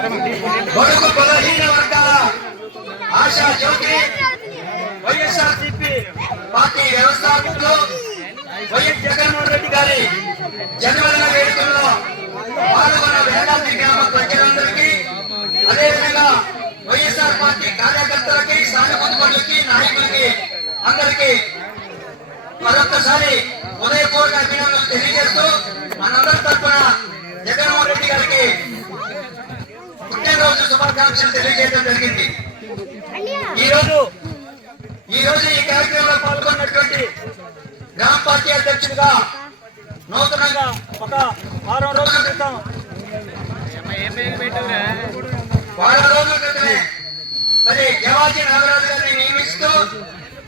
బడుగు బలహీన వర్గాల ఆశా జ్యోతి వైఎస్ఆర్సీపీ పార్టీ వ్యవస్థాపకులు వైఎస్ జగన్మోహన్ రెడ్డి గారి జన్మదిన వేడుకల్లో పాల్గొన్న వేలాది గ్రామ ప్రజలందరికీ అదేవిధంగా వైఎస్ఆర్ పార్టీ కార్యకర్తలకి సానుభూతి నాయకులకి అందరికీ మరొకసారి ఉదయపూర్వక అభినందనలు తెలియజేస్తూ మనందరి తరఫున జగన్మోహన్ రెడ్డి గారికి పుట్టినరోజు శుభాకాంక్షలు తెలియజేయడం జరిగింది. ఈ రోజు ఈ రోజు ఈ కార్యక్రమంలో పాల్గొన్నటువంటి గ్రామ పార్టీ అధ్యక్షుడిగా నూతనంగా ఒక వారం రోజుల క్రితం వారం రోజుల క్రితమే మరి జవాజీ నాగరాజు గారిని నియమిస్తూ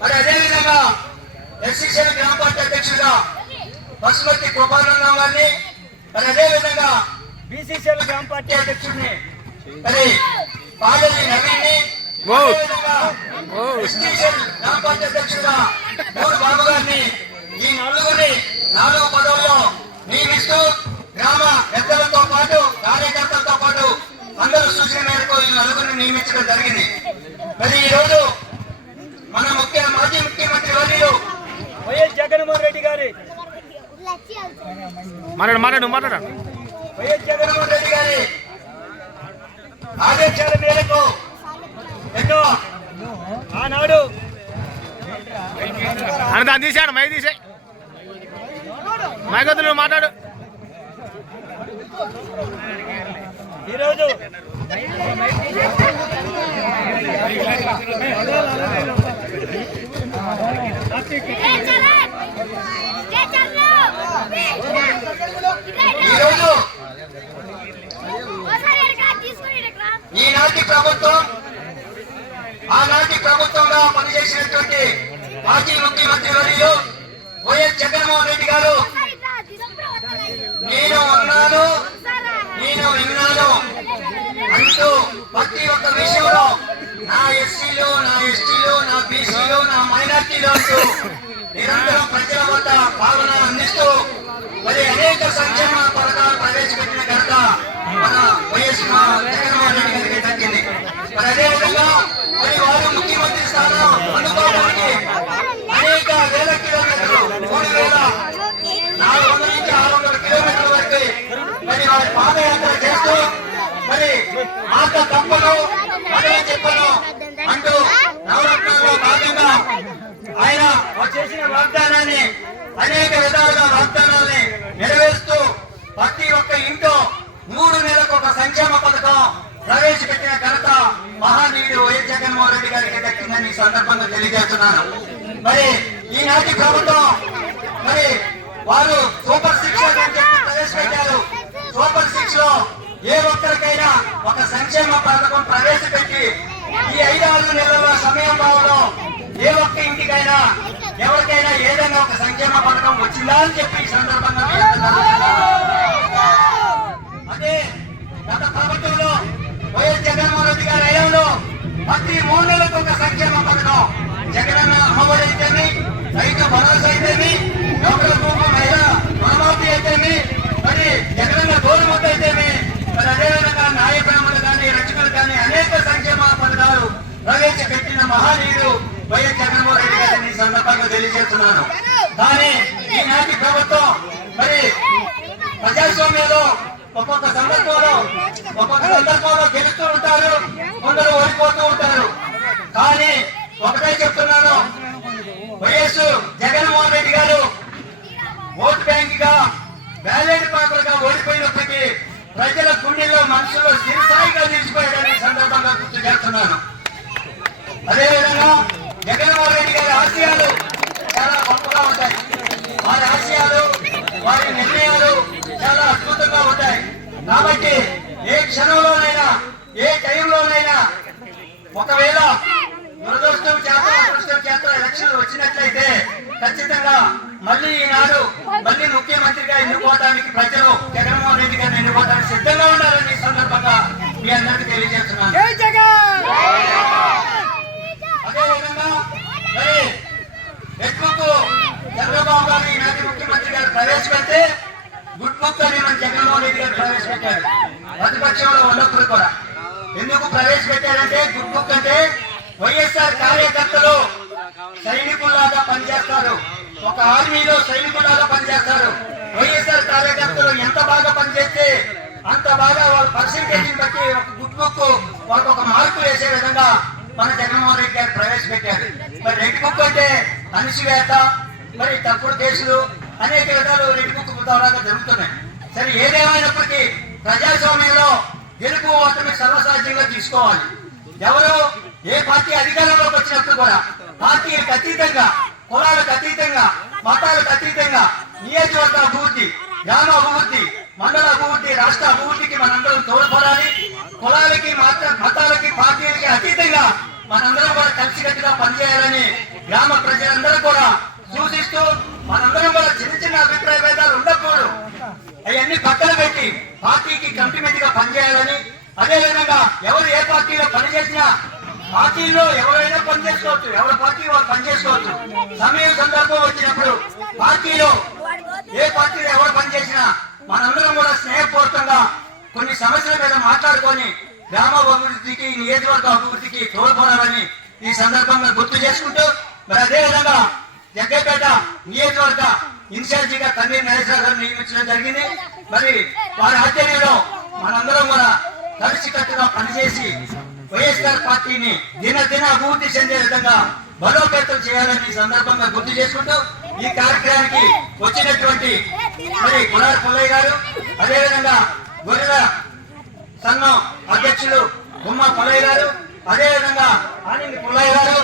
మరి అదేవిధంగా ఎస్సీసీఎల్ గ్రామ పార్టీ అధ్యక్షుడిగా పశుపతి కృపానందం గారిని మరి అదేవిధంగా బీసీసీఎల్ గ్రామ పార్టీ అధ్యక్షుడిని మరి పాలెల్లి నవీన్ని ఎస్టీసీఎల్ గ్రామ పార్టీ అధ్యక్షుడిగా మూడు బాబు గారిని ఈ నలుగురిని నాలుగు పదవుల్లో నియమిస్తూ గ్రామ పెద్దలతో పాటు కార్యకర్తలతో పాటు అందరూ సూచన మేరకు ఈ నలుగురిని నియమించడం జరిగింది. మరి ఈ రోజు మన ముఖ్య మాజీ ముఖ్యమంత్రి వర్యులు వైఎస్ జగన్మోహన్ రెడ్డి గారి. మాట్లాడు మాట్లాడు మాట్లాడు. వైఎస్ జగన్మోహన్ రెడ్డి గారి ఆదేశాల మేరకు ఎన్నో ఆనాడు అని దాన్ని తీసాడు మై తీసే మైకొద్దు నువ్వు మాట్లాడు. ఈరోజు. ఈరోజు ఈనాటి ప్రభుత్వం ఆనాటి ప్రభుత్వంగా పనిచేసినటువంటి మాజీ ముఖ్యమంత్రి వర్యులు వైఎస్ జగన్మోహన్ రెడ్డి గారు నేను ఉన్నాను నేను విన్నాను అంటూ ప్రతి ఒక్క విషయంలో నా ఎస్సీలు నా ఎస్టీలు నా బీసీలు నా మైనార్టీలు అంటూ నిరంతరం ప్రజల వద్ద పాలన అందిస్తూ మరి అనేక సంక్షేమ పథకాలు ప్రవేశపెట్టిన ఘనత మన వైఎస్ మా జగన్మోహన్ రెడ్డి గారికి దక్కింది మరి అదేవిధంగా మరి వారు ముఖ్యమంత్రి స్థానం అందుకోవడానికి అనేక వేల కిలోమీటర్లు మూడు వేల నాలుగు వందల నుంచి ఆరు వందల కిలోమీటర్ల వరకు మరి వారి పాదయాత్ర చేస్తూ మరి చెప్పను అదే చెప్పను అంటూ నవరత్నాల్లో భాగంగా ఆయన చేసిన వాగ్దానాన్ని అనేక విధాలుగా వాగ్దానాన్ని నెరవేరుస్తూ ప్రతి ఒక్క ఇంట్లో మూడు నెలలకు ఒక సంక్షేమ పథకం ప్రవేశపెట్టిన ఘనత మహానీయుడు వైఎస్ జగన్మోహన్ రెడ్డి గారికి దక్కిందని ఈ సందర్భంగా తెలియజేస్తున్నాను. మరి ఈనాటి ప్రభుత్వం మరి వారు సూపర్ సిక్స్ అని చెప్పి ప్రవేశపెట్టారు సూపర్ సిక్స్లో ఏ ఒక్కరికైనా ఒక సంక్షేమ పథకం ప్రవేశపెట్టి ఈ ఐదు ఆరు నెలల సమయం భావంలో ఏ ఒక్క ఇంటికైనా ఎవరికైనా ఏదైనా ఒక సంక్షేమ పథకం వచ్చిందా అని చెప్పి ఈ సందర్భంగా అదే గత ప్రభుత్వంలో వైఎస్ జగన్మోహన్ రెడ్డి గారి హయాంలో ప్రతి మూడు నెలలకు ఒక సంక్షేమ పథకం. జగనన్న అమ్మఒడి అయితేమి రైతు భరోసా అయితేమి డోక్రా గ్రూప్ మహిళ రుణమాఫీ అయితేమి మరి జగనన్న గోరుముద్ద అయితేమి మరి అదేవిధంగా న్యాయ బ్రాహ్మణులు కానీ రక్షకులు కానీ అనేక సంక్షేమ పథకాలు ప్రవేశపెట్టిన మహానీయుడు వైఎస్ జగన్మోహన్ రెడ్డి గారిని ఈ సందర్భంగా తెలియజేస్తున్నాను. కానీ ఈనాటి ప్రభుత్వం మరి ప్రజాస్వామ్యంలో ఒక్కొక్క సందర్భంలో ఒక్కొక్క సందర్భంలో గెలుస్తూ ఉంటారు కొందరు ఓడిపోతూ ఉంటారు. కానీ ఒకటే చెప్తున్నాను వైఎస్ జగన్మోహన్ రెడ్డి గారు ఓట్ బ్యాంక్గా బ్యాలెట్ పేపర్గా ఓడిపోయినప్పటికీ ప్రజల గుండెల్లో మనసులో స్థిరస్థాయిగా నిలిచిపోయాడని సందర్భంగా గుర్తు చేస్తున్నాను. అదేవిధంగా జగన్మోహన్ రెడ్డి గారి ఆశయాలు చాలా గొప్పగా ఉంటాయి. వారి ఆశయాలు వారి నిర్ణయాలు చాలా అద్భుతంగా ఉంటాయి. కాబట్టి ఏ క్షణంలోనైనా ఏ టైంలోనైనా ఒకవేళ దురదృష్టం చేత అదృష్టం చేత ఎలక్షన్లు వచ్చినట్లయితే ఖచ్చితంగా మళ్ళీ ఈనాడు మళ్ళీ ముఖ్యమంత్రిగా ఎన్నుకోవడానికి ప్రజలు జగన్మోహన్ రెడ్డి గారిని ఎన్నుకోవడానికి సిద్ధంగా ఉండాలని ఈ సందర్భంగా మీ అందరికీ తెలియజేస్తున్నారు అదేవిధంగా మరి ఎట్లకు చంద్రబాబు గారు ఈనాటి ముఖ్యమంత్రి గారు ప్రవేశపెడితే గుడ్ బుక్ అని మన జగన్మోహన్ రెడ్డి గారు ప్రవేశపెట్టారు. ప్రతిపక్షంలో ఉన్నప్పుడు కూడా. ఎందుకు ప్రవేశపెట్టారంటే గుడ్ బుక్ అంటే వైఎస్ఆర్ కార్యకర్తలు సైనికుల్లాగా పనిచేస్తారు. ఒక ఆర్మీలో సైనికుల్లాగా పనిచేస్తారు. వైఎస్ఆర్ కార్యకర్తలు ఎంత బాగా పనిచేస్తే అంత బాగా వాళ్ళ పర్సంటేజ్ బట్టి ఒక గుడ్ బుక్ వాళ్ళకి ఒక మార్కు వేసే విధంగా మన జగన్మోహన్ రెడ్డి గారు ప్రవేశపెట్టారు. మరి రెడ్ బుక్ అంటే అణిసివేత మరి తప్పుడు కేసులు అనేక విధాలు రెడ్ బుక్ జరుగుతున్నాయి. సరే ఏదేమైనప్పటికీ ప్రజాస్వామ్యంలో గెలుపు ఓటమి సర్వసాధ్యంగా తీసుకోవాలి. ఎవరు ఏ పార్టీ అధికారంలోకి వచ్చినప్పుడు కూడా పార్టీకి అతీతంగా కులాలకు అతీతంగా మతాలకు అతీతంగా నియోజకవర్గ అభివృద్ధి గ్రామ అభివృద్ధి మండల అభివృద్ధి రాష్ట్ర అభివృద్ధికి మనందరం తోడ్పడాలి. కులాలకి మత- మతాలకి పార్టీలకి అతీతంగా మనందరం కూడా కలిసికట్టుగా పనిచేయాలని గ్రామ ప్రజలందరూ కూడా సూచిస్తూ మనందరం కూడా అవన్నీ పక్కన పెట్టి పార్టీకి కమిట్మెంట్గా పనిచేయాలని అదేవిధంగా ఎవరు ఏ పార్టీలో పనిచేసినా పార్టీలో ఎవరైనా పనిచేసుకోవచ్చు ఎవరి పార్టీ వాళ్ళు పనిచేసుకోవచ్చు. సమయం సందర్భం వచ్చినప్పుడు పార్టీలో ఏ పార్టీలో ఎవరు పనిచేసినా మనందరం కూడా స్నేహపూర్వకంగా కొన్ని సమస్యల మీద మాట్లాడుకొని గ్రామ అభివృద్ధికి నియోజకవర్గ అభివృద్ధికి తోడ్పడాలని ఈ సందర్భంగా గుర్తు చేసుకుంటూ మరి అదేవిధంగా జగ్గపేట నియోజకవర్గ ఇన్ఛార్జిగా తల్లి నరేశ్వర గారు నియమించడం జరిగింది. మరి వారి ఆధ్వర్యంలో మనందరం కూడా కలిసికట్టుగా పనిచేసి వైఎస్ఆర్ పార్టీని దినదిన అభివృద్ధి చెందే విధంగా బలోపేతం చేయాలని సందర్భంగా గుర్తు చేసుకుంటూ ఈ కార్యక్రమానికి వచ్చినటువంటి మరి కులార్ పుల్లయ్య గారు అదేవిధంగా గొర్రెల సంఘం అధ్యక్షులు గుమ్మ పుల్లయ్య గారు అదేవిధంగా ఆనంద్ పుల్లయ్య గారు